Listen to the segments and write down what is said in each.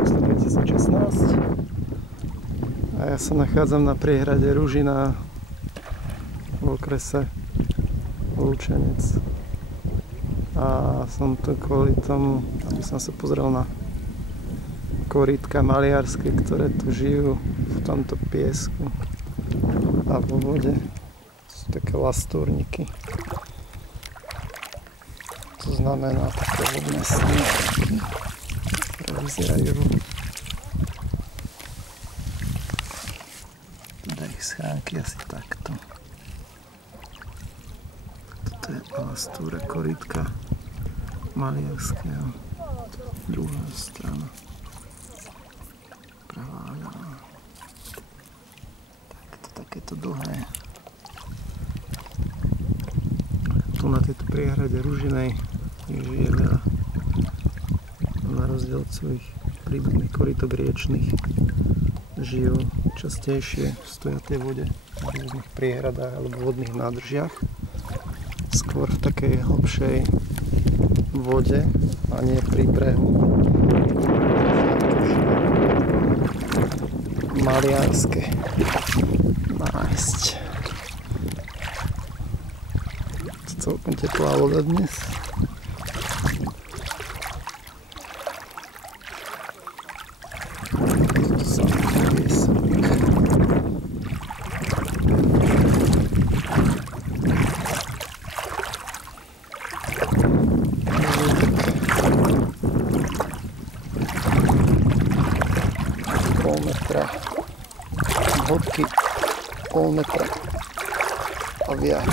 augustu 2016 a ja sa nachádzam na priehrade Ružina v okrese Lučenec a som tu kvôli tomu, aby som sa pozrel na korytka maliarské, ktoré tu žijú v tomto piesku a vo vode. Sú také lastúrniky. To znamená také vodné snímky, ktoré vyzerajú. Teda ich schránky asi takto. Toto je lastúra korytka maliarského. Druhá strana. Pravá, ľavá. Takéto dlhé. Tu na tejto priehrade Ružinej žije veľa. Na rozdiel od svojich príbuzných korytok riečných žijú častejšie v stojatej vode na rôznych priehradách alebo vodných nádržiach. Skôr v takej hlbšej vode a nie pri brehu. Maliarské nájsť. Celkom teplá voda dnes. Tu sa piesok. Pol metra. Hĺbky pol metra a viac.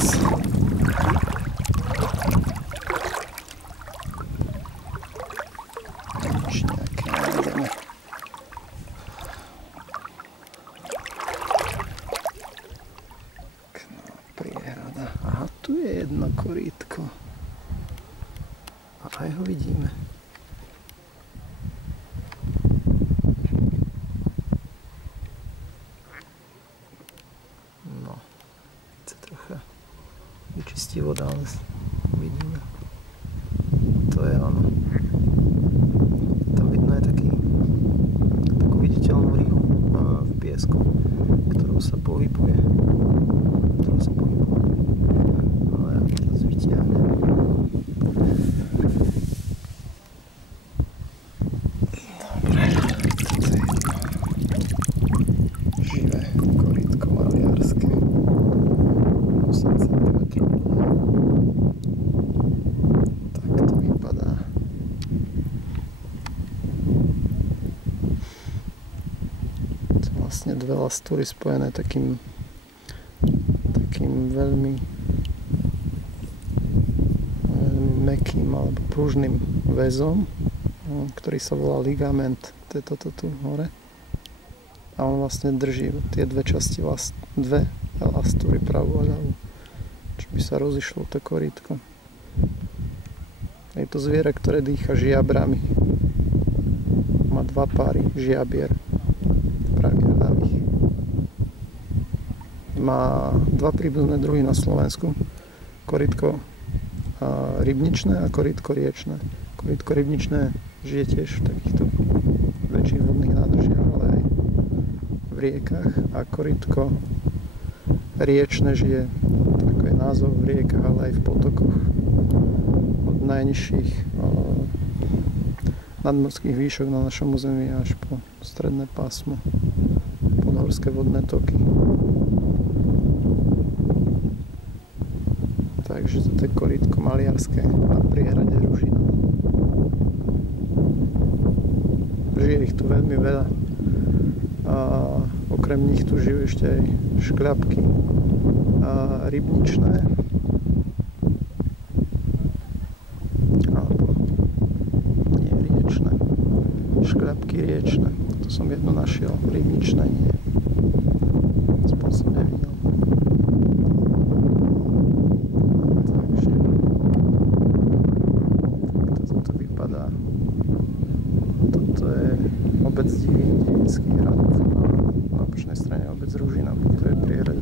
Nič nejaké nájdeme. Priehrada. Aha, tu je jedno korýtko. A aj ho vidíme. Trocha vyčistí voda, ale vidíme. To je ono. Tam vidno aj takú viditeľnú rýhu v piesku, ktorou sa pohybuje. No ja to teraz vytiahnem. Dobre, toto je jedno živé korytko maliarské. 8 cm. Tak to vypadá. To sú vlastne dve lastúry spojené takým veľmi mäkkým alebo pružným väzom, ktorý sa volá ligament. To je toto tu hore. A on vlastne drží tie dve časti, dve lastúry, pravú a ľavú. Či by sa rozišlo to korýtko. Je to zviera, ktoré dýcha žiabrami. Má dva páry žiabier. Pravých a ľavých. Má dva príbuzné druhy na Slovensku. Korýtko rybničné a korýtko riečné. Korýtko rybničné žije tiež v takýchto väčších vodných nádržiach, ale aj v riekach. A korýtko riečne žije, ako je názov, v riekach, ale aj v potokoch. Od najnižších nadmorských výšok na našom území až po stredné pásmo, podhorské vodné toky. Takže toto je korýtko maliarské na priehrade Ružina. Žije ich tu veľmi veľa. A okrem nich tu žijú ešte aj škľapky rybničné alebo nie riečné, škľapky riečné. To som jedno našiel, rybničné nie. Aspoň som nevidel. Takže takto to vypadá. Toto je obec Divín, Divínsky hrad. Na opačnej strane obec Ružina, to je priehrada.